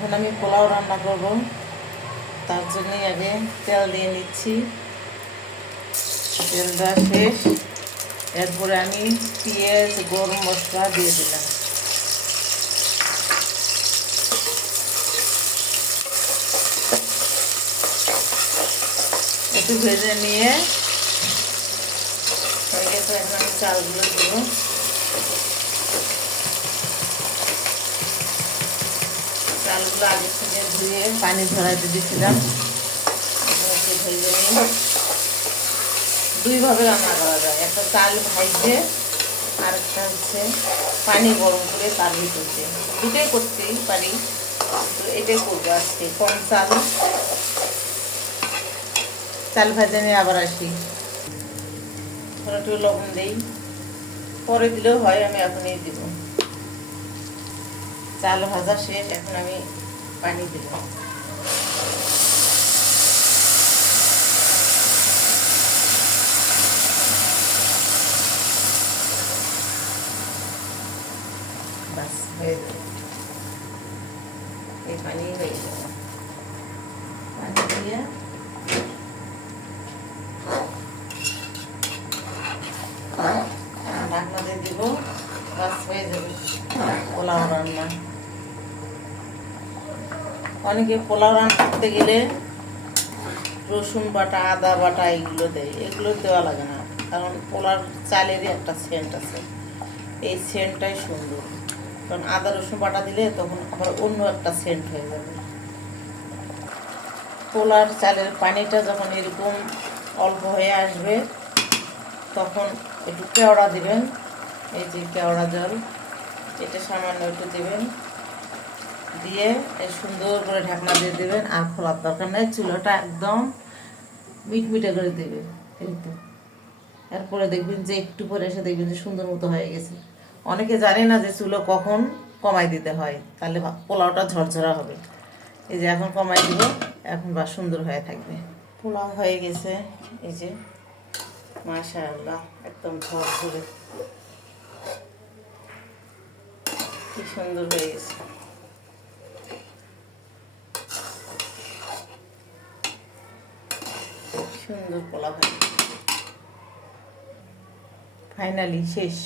এখন আমি পোলাও রান্না করব, তার জন্যই আগে তেল দিয়ে নিচ্ছি। তেলটা শেষ, এরপরে আমি পেঁয়াজ গরম মশলা দিয়ে দিলাম। একটু ভেজে নিয়ে হয়ে গেছে, এখন আমি চালগুলো দেব। চালগুলো আগে থেকে ধুয়ে পানি ঝরাইতে দিয়েছিলাম। ভেজে নিই। দুইভাবে রান্না করা যায়, একটা চাল ভাজে আর একটা হচ্ছে পানি গরম করে তার ভিতর দিয়ে, দুটোই করতেই পারি, কিন্তু এটাই করবো আজকে। কম চাল ভাজে নিয়ে আবার আসি, একটু লবণ দিই, পরে দিলেও হয়, আমি এখনই দিব। চাল ভাজা শেষ, এখন আমি পানি দিব। বাস হয়ে যাবে, এই পানি হয়ে যাবে। পানি দিয়ে ঢাকনা দিয়ে দিব, বাস হয়ে যাবে পোলাও রান্না। অনেকে পোলাও রান্না করতে গেলে রসুন বাটা, আদা বাটা এগুলো দেয়, এগুলো দেওয়া লাগে না, কারণ পোলার চালেরই একটা সেন্ট আছে, এই সেন্টটাই সুন্দর। কারণ আদা রসুন বাটা দিলে তখন আবার অন্য একটা সেন্ট হয়ে যাবে। পোলার চালের পানিটা যখন এরকম অল্প হয়ে আসবে, তখন একটু কেওড়া দিবেন, এই যে কেওড়া জল, এটা সামান্য একটু দেবেন, দিয়ে সুন্দর করে ঢাকনা দিয়ে দেবেন। আর খোলার দরকার নেই, চুলাটা একদম মিটমিটে করে দেবেন। কিন্তু এরপরে দেখবেন যে একটু পরে এসে দেখবেন যে সুন্দর মতো হয়ে গেছে। অনেকে জানে না যে চুলো কখন কমাই দিতে হয়, তাহলে পোলাওটা ঝরঝরা হবে। এই যে এখন কমাই দিব, এখন বা সুন্দর হয়ে থাকবে। পোলাও হয়ে গেছে, এই যে মাশাআল্লাহ, একদম ঝরঝরে, কি সুন্দর হয়ে গেছে। সুন্দর পোলাও হয়ে গেছে, ফাইনালি শেষ।